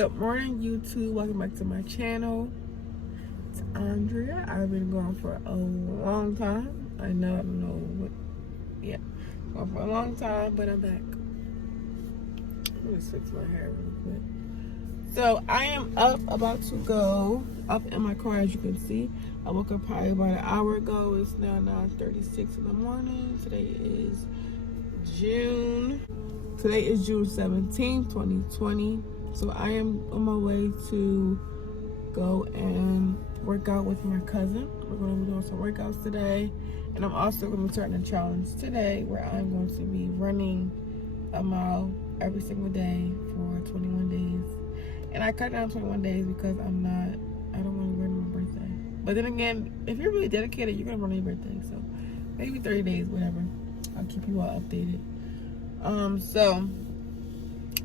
Good morning, YouTube. Welcome back to my channel. It's Andrea. I've been going for a long time. I don't know what. Yeah, going for a long time, but I'm back. Let me just fix my hair really quick. So I am up, about to go up in my car, as you can see. I woke up probably about an hour ago. It's now 9:36 in the morning. Today is June 17th, 2020. So I am on my way to go and work out with my cousin. We're going to be doing some workouts today. And I'm also going to be starting a challenge today where I'm going to be running a mile every single day for 21 days. And I cut down 21 days because I don't want to run my birthday. But then again, if you're really dedicated, you're going to run your birthday. So maybe 30 days, whatever. I'll keep you all updated. So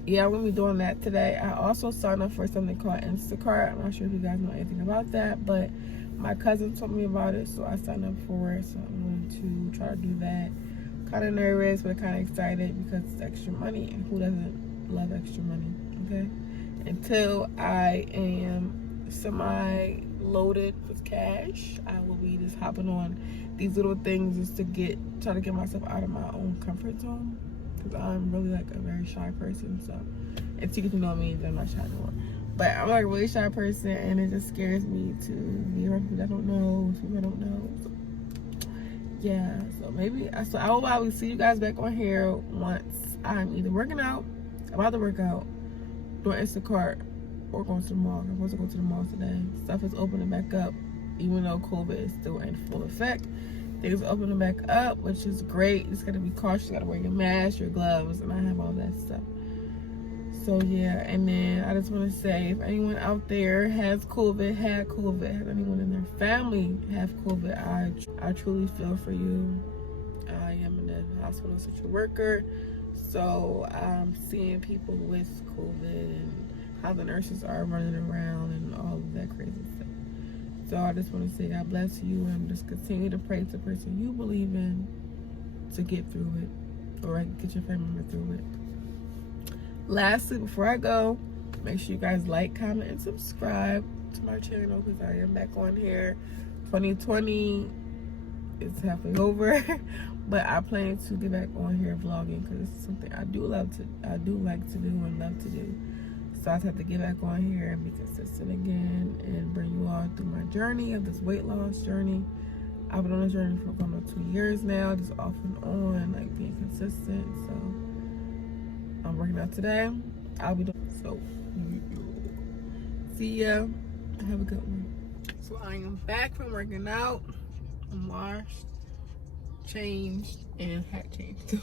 yeah, we'll be doing that today. I also signed up for something called InstaCart. I'm not sure if you guys know anything about that, but my cousin told me about it, so I signed up for it. So I'm going to try to do that. Kind of nervous, but kind of excited because it's extra money, and who doesn't love extra money? Okay. Until I am semi-loaded with cash, I will be just hopping on these little things just to try to get myself out of my own comfort zone. Because I'm really like a very shy person, so and TiK TOk know me, I'm not shy anymore. But I'm like a really shy person, and it just scares me to be around people I don't know, people I don't know. So, yeah, so I will probably see you guys back on here once I'm either working out, about to work out, doing Instacart, or going to the mall. I'm supposed to go to the mall today. Stuff is opening back up, even though COVID is still in full effect. Things are opening back up, which is great. You just gotta be cautious. You gotta wear your mask, your gloves, and I have all that stuff. So yeah, and then I just want to say, if anyone out there has COVID, has anyone in their family have COVID, I truly feel for you. I am in the hospital social worker, so I'm seeing people with COVID and how the nurses are running around and all of that crazy stuff. So I just want to say God bless you, and just continue to pray to the person you believe in to get through it, or get your family member through it. Lastly, before I go, make sure you guys like, comment, and subscribe to my channel because I am back on here. 2020 is halfway over, but I plan to get back on here vlogging because it's something I do like to do and love to do. So I have to get back on here and be consistent again and bring you all through my journey of this weight loss journey. I've been on this journey for going on 2 years now, just off and on, like being consistent. So I'm working out today. I'll be doing so. See ya. Have a good one. So I am back from working out. I'm washed, changed, and hat changed too.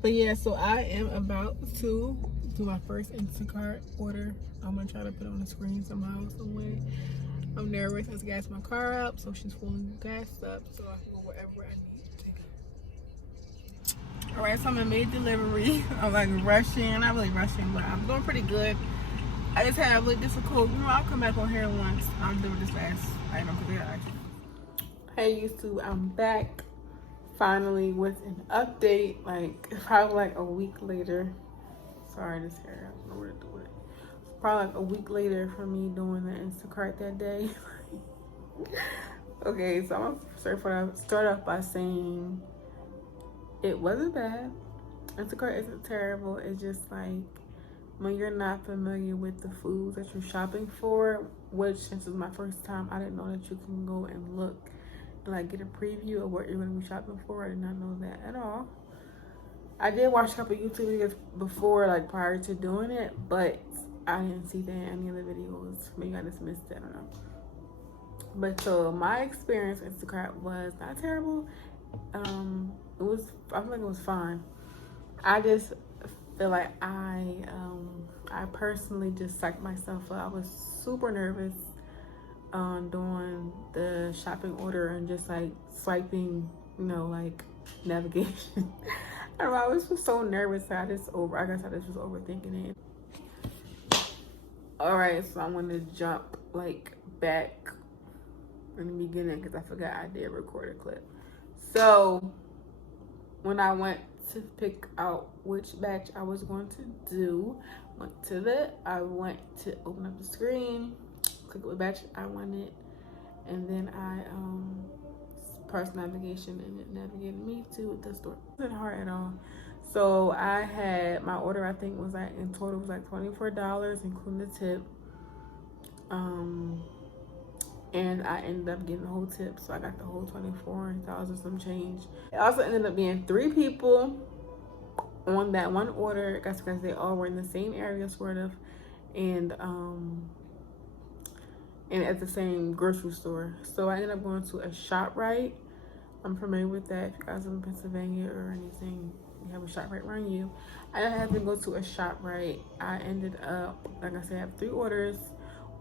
But yeah, so I am about to do my first Instacart order. I'm gonna try to put it on the screen somehow, some way. I'm nervous. I just gas my car up, so she's fully gassed up, so I can go wherever I need to go. All right, so I'm gonna make delivery. I'm like rushing, not really rushing, but I'm doing pretty good. I just had a really difficult. I'll come back on here once I'm doing this last item because I actually. Hey YouTube, I'm back. Finally with an update, like probably like a week later. Sorry, this hair, I don't know where to do it. Probably like a week later for me doing the Instacart that day. Okay, so I'm gonna start off by saying it wasn't bad. Instacart isn't terrible. It's just like when you're not familiar with the foods that you're shopping for, which since it's my first time, I didn't know that you can go and look and like get a preview of what you're going to be shopping for. I did not know that at all. I did watch a couple YouTube videos before, like prior to doing it, but I didn't see that in any of the videos. Maybe I just missed it, I don't know. But so my experience with Instacart was not terrible. I feel like it was fine. I just feel like I personally just psyched myself up. I was super nervous on doing the shopping order and just like swiping, like navigation. I don't know, I was just so nervous that I just was overthinking it. All right, so I'm gonna jump like back in the beginning because I forgot I did record a clip. So when I went to pick out which batch I was going to do. I went to open up the screen, click what batch I wanted, and then I pressed navigation, and it navigated me to the store. It wasn't hard at all. So I had my order, I think was like, in total was like $24, including the tip. And I ended up getting the whole tip, so I got the whole 24,000 some change. It also ended up being 3 people on that one order. That's because they all were in the same area, sort of, and at the same grocery store. So I ended up going to a ShopRite. I'm familiar with that. If you guys live in Pennsylvania or anything, you have a ShopRite around you. I had to go to a ShopRite. I ended up, like I said, I have 3 orders.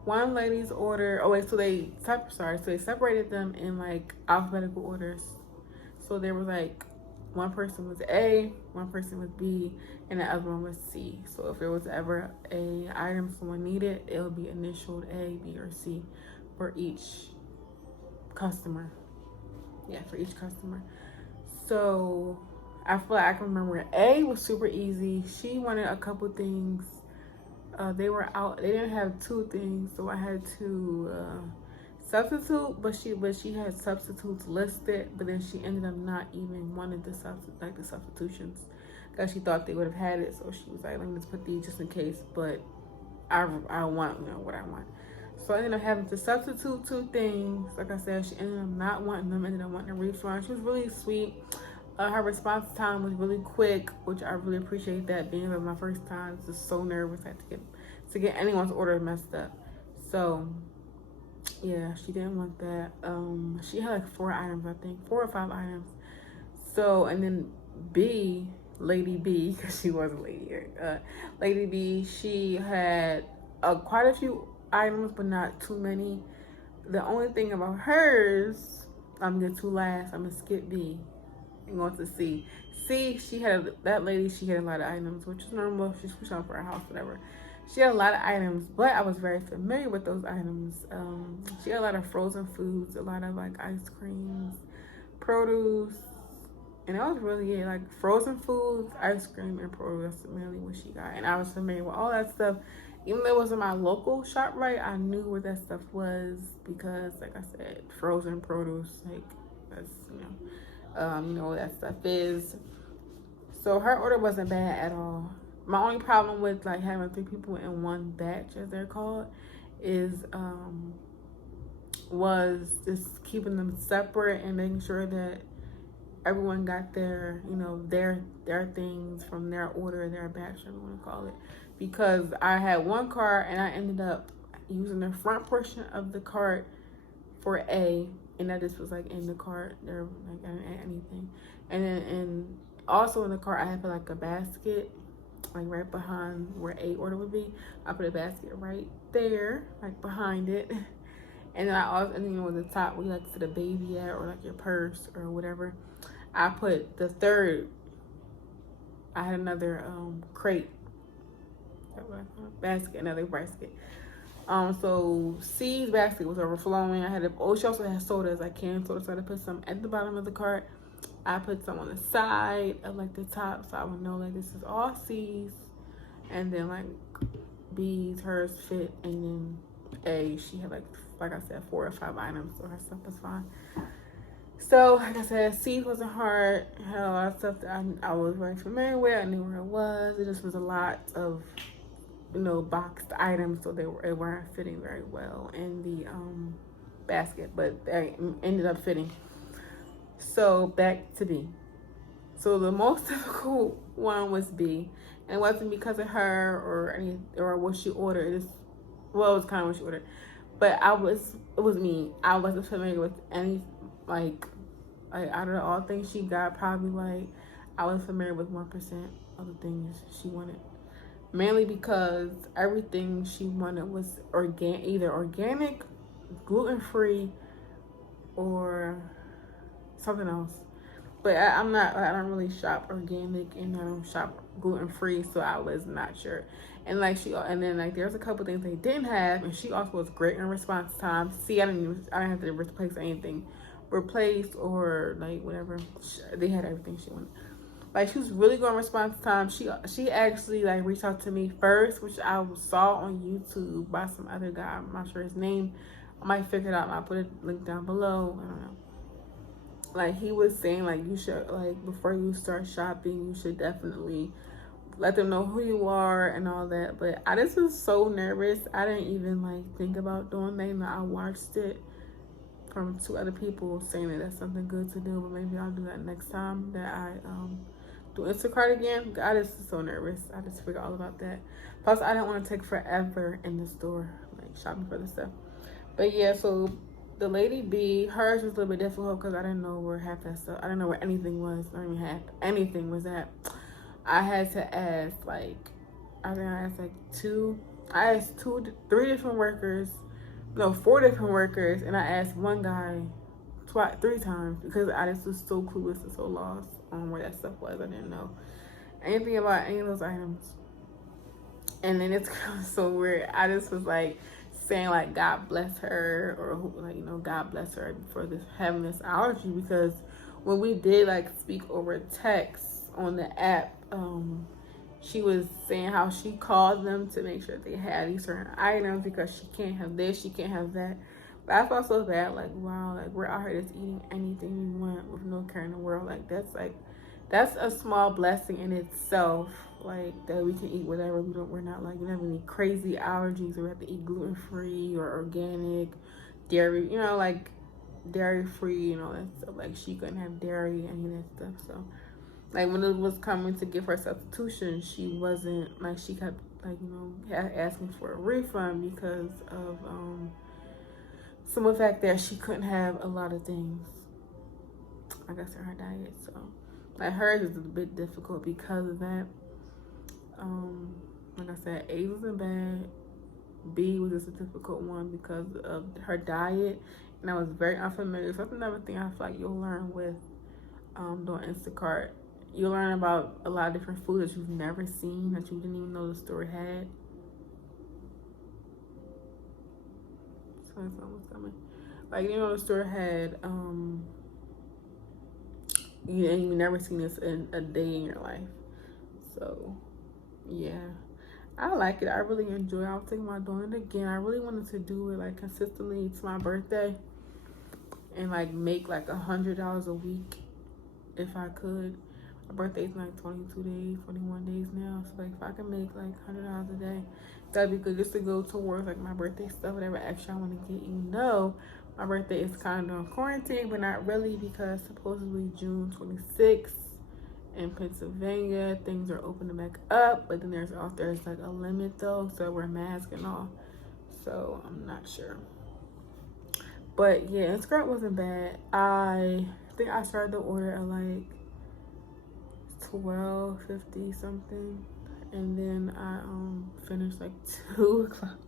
One lady's order, so they separated them in like alphabetical orders. So there was like, one person was A, one person was B, and the other one was C. So if there was ever a item someone needed, it would be initialed A, B, or C for each customer. Yeah, for each customer. So I feel like I can remember A was super easy. She wanted a couple things. They were out. They didn't have 2 things, so I had to substitute. But she had substitutes listed, but then she ended up not even wanting the substitutions because she thought they would have had it. So she was like, "Let me just put these just in case." But I want what I want. So I ended up having to substitute 2 things. Like I said, she ended up not wanting them. Ended up wanting a refund. She was really sweet. Her response time was really quick, which I really appreciate that. Being like my first time, just so nervous. I had to get anyone's order messed up. So yeah, she didn't want that. She had like 4 items, I think, 4 or 5 items. So, and then B, Lady B, because she was a lady here. Lady B, she had quite a few items, but not too many. The only thing about hers, I'm gonna get to last. I'm gonna skip B. I'm going to C. C, she had a lot of items, which is normal. She's pushing for her house, whatever. She had a lot of items, but I was very familiar with those items. She had a lot of frozen foods, a lot of like ice creams, produce, and that was really it. Like frozen foods, ice cream, and produce. That's mainly what she got. And I was familiar with all that stuff. Even though it wasn't my local ShopRite, I knew where that stuff was because, like I said, frozen produce, like that's you know what that stuff is. So her order wasn't bad at all. My only problem with like having 3 people in one batch, as they're called, is was just keeping them separate and making sure that everyone got their things from their order, their batch, whatever you want to call it. Because I had one cart and I ended up using the front portion of the cart for A, and that just was like in the cart there, like I didn't add anything. And then also in the cart I had put like a basket, like right behind where A order would be. I put a basket right there, like behind it. And then I also, and then the top where you like to put a baby at, or like your purse or whatever, I put the third. I had another crate, another basket. So C's basket was overflowing. she also had sodas, like canned soda, so I had to put some at the bottom of the cart. I put some on the side of like the top, so I would know like this is all C's, and then like B's, hers fit, and then A, she had like I said, 4 or 5 items, so her stuff was fine. So like I said, C's wasn't hard. Had a lot of stuff that I was very familiar with. I knew where it was. It just was a lot of boxed items, so they weren't fitting very well in the basket, but they ended up fitting. So back to B. So the most difficult one was B, and it wasn't because of her or what she ordered. It was kind of what she ordered, but it was me. I wasn't familiar with any like out of all things she got. Probably like I was familiar with 1% of the things she wanted. Mainly because everything she wanted was either organic, gluten-free, or something else. But I don't really shop organic, and I don't shop gluten-free, so I was not sure. And then there's a couple things they didn't have, and she also was great in response time. See, I didn't have to replace anything. Or like whatever. They had everything she wanted. Like, she was really good on response time. She actually like reached out to me first, which I saw on YouTube by some other guy. I'm not sure his name. I might figure it out. I'll put a link down below. I don't know. Like, he was saying, like, you should, like, before you start shopping, you should definitely let them know who you are and all that. But I just was so nervous. I didn't even like think about doing that. And I watched it from 2 other people saying that that's something good to do, but maybe I'll do that next time that I do Instacart again. I just was so nervous. I just forgot all about that. Plus, I didn't want to take forever in the store, like shopping for the stuff. But yeah, so the lady B, hers was a little bit difficult because I didn't know where half that stuff, I didn't know where anything was. I didn't even have anything was at. I had to ask, like, I think I asked like I asked 3 different workers, no, 4 different workers, and I asked one guy 3 times because I just was so clueless and so lost on where that stuff was. I didn't know anything about any of those items. And then it's so weird. I just was like saying like God bless her, or like, you know, God bless her for this having this allergy, because when we did like speak over text on the app, she was saying how she called them to make sure they had these certain items because she can't have this, she can't have that. But I felt so bad, like, wow, like we're out here just eating anything we want with no care in the world. That's a small blessing in itself, like that we can eat whatever we're not like, we don't have any crazy allergies, or we have to eat gluten-free or organic, dairy, you know, like dairy free and all that stuff. Like, she couldn't have dairy, any of that stuff. So like when it was coming to give her substitution, she wasn't like, she kept like, you know, asking for a refund because of some of the fact that she couldn't have a lot of things, I guess, in her diet. So like hers is a bit difficult because of that. Like I said, A wasn't bad. B was just a difficult one because of her diet, and I was very unfamiliar. So that's another thing I feel like you'll learn with doing Instacart. You'll learn about a lot of different foods that you've never seen, that you didn't even know the store had. Sorry, someone's coming. Like, you know, the store had you've never seen this in a day in your life. So yeah, I like it. I really enjoy it. I was thinking about doing it again. I really wanted to do it like consistently to my birthday and like make like $100 a week if I could. My birthday's like 22 days, 21 days now. So like if I can make like $100 a day, that'd be good, just to go towards like my birthday stuff, whatever extra I want to get. You know, my birthday is kind of on quarantine, but not really, because supposedly June 26th in Pennsylvania things are opening back up, but then there's like a limit though, so wear masks and all. So I'm not sure. But yeah, Instacart wasn't bad. I think I started the order at like 12:50 something, and then I finished like 2 o'clock.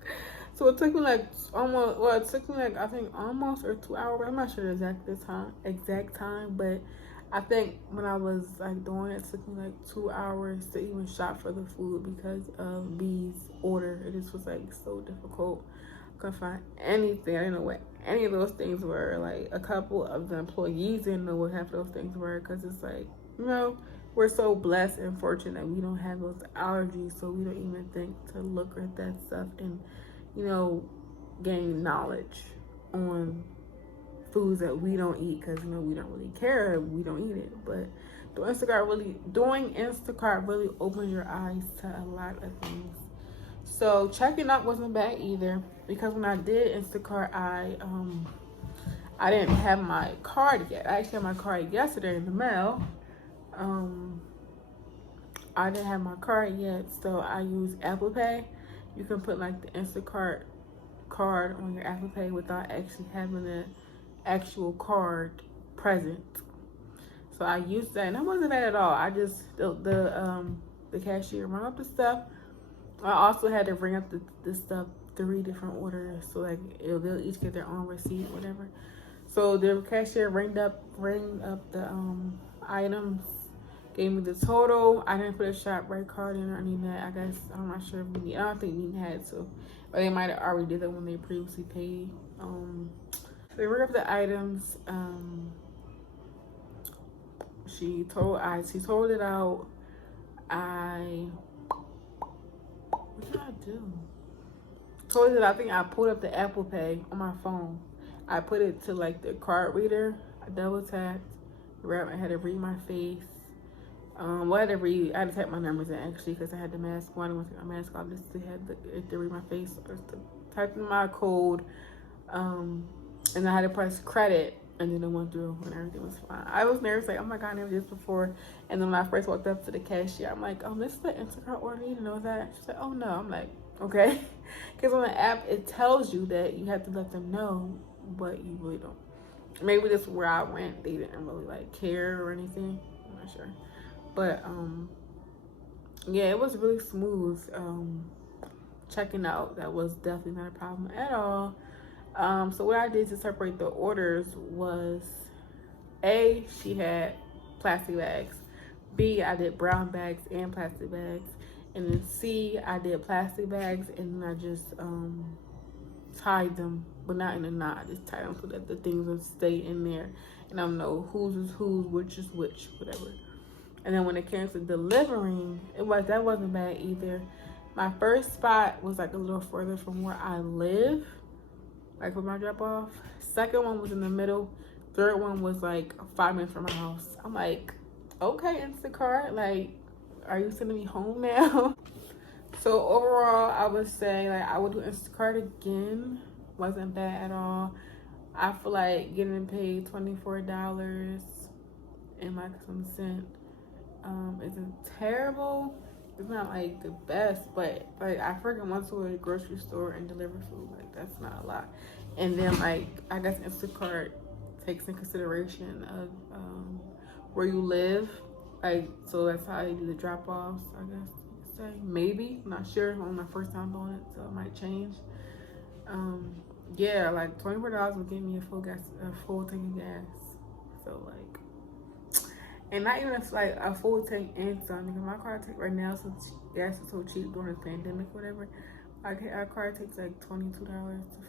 So it took me like almost, well, it took me like, I think almost, or 2 hours. I'm not sure the exact time, but I think when I was like doing it, it took me like 2 hours to even shop for the food because of B's order. It just was like so difficult. I couldn't find anything. I didn't know what any of those things were. Like, a couple of the employees didn't know what half of those things were, because it's like, you know, we're so blessed and fortunate that we don't have those allergies, so we don't even think to look at that stuff and, you know, gain knowledge on foods that we don't eat, because, you know, we don't really care, we don't eat it. But doing Instacart really opened your eyes to a lot of things. So checking out wasn't bad either, because when I did Instacart, I didn't have my card yet. I actually had my card yesterday in the mail. I didn't have my card yet, so I used Apple Pay. You can put like the Instacart card on your Apple Pay without actually having the actual card present. So I used that, and that wasn't bad at all. I just the cashier rung up the stuff. I also had to ring up the stuff 3 different orders, so like they'll each get their own receipt, whatever. So the cashier rang up the items, gave me the total. I didn't put a ShopRite card in or any of that. I guess I'm not sure if I don't think we had to, or they might have already did that when they previously paid. So they rang up the items. She told it out. What did I do? Told it, I think I pulled up the Apple Pay on my phone. I put it to like the card reader. I double tapped. I had to read my face. Well, I had to type my numbers in actually because I had the mask on. I want to take my mask off just to have to read my face. Type in my code. And I had to press credit, and then it went through and everything was fine. I was nervous, like, oh my God, I never did this before. And then when I first walked up to the cashier, I'm like, oh, this is the InstaCart order. You know that? She's like, oh no. I'm like, okay. Because on the app, it tells you that you have to let them know, but you really don't. Maybe this is where I went. They didn't really like care or anything. I'm not sure. But yeah, it was really smooth. Checking out, that was definitely not a problem at all. So what I did to separate the orders was, A, she had plastic bags. B, I did brown bags and plastic bags. And then C, I did plastic bags and then I just tied them, but not in a knot. I just tied them so that the things would stay in there. And I don't know whose is whose, which is which, whatever. And then when it came to delivering, that wasn't bad either. My first spot was like a little further from where I live, like for my drop off. Second one was in the middle. Third one was like 5 minutes from my house. I'm like, okay, InstaCart, like, are you sending me home now? So overall, I would say like I would do InstaCart again. Wasn't bad at all. I feel like getting paid $24 and like some cent isn't terrible. It's not like the best, but like I freaking went to a grocery store and delivered food. Like that's not a lot. And then like I guess Instacart takes in consideration of where you live. Like so that's how they do the drop offs, I guess you could say. Maybe. I'm not sure. On my first time doing it, so it might change. Yeah, like $24 will give me a full tank of gas. So like, and not even like a full tank and some, because my car take right now, so gas is so cheap during the pandemic, whatever. Our car takes like $22 to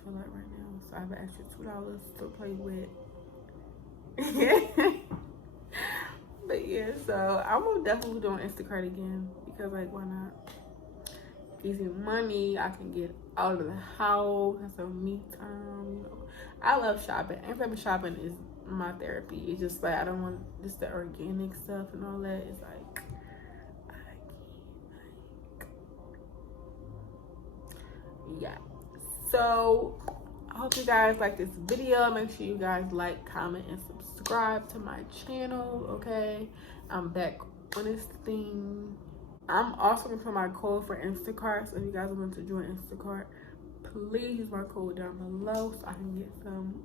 fill up right now, so I have an extra $2 to play with. But yeah, so I'm definitely doing Instacart again because like why not? Easy money, I can get out of the house, have some me time. You know, I love shopping. Any type of shopping is my therapy. It's just like I don't want just the organic stuff and all that. It's like I can't, yeah. So I hope you guys like this video. Make sure you guys like, comment, and subscribe to my channel. Okay, I'm back on this thing. I'm also going to put my code for InstaCart, so if you guys want to join InstaCart, please use my code down below so I can get some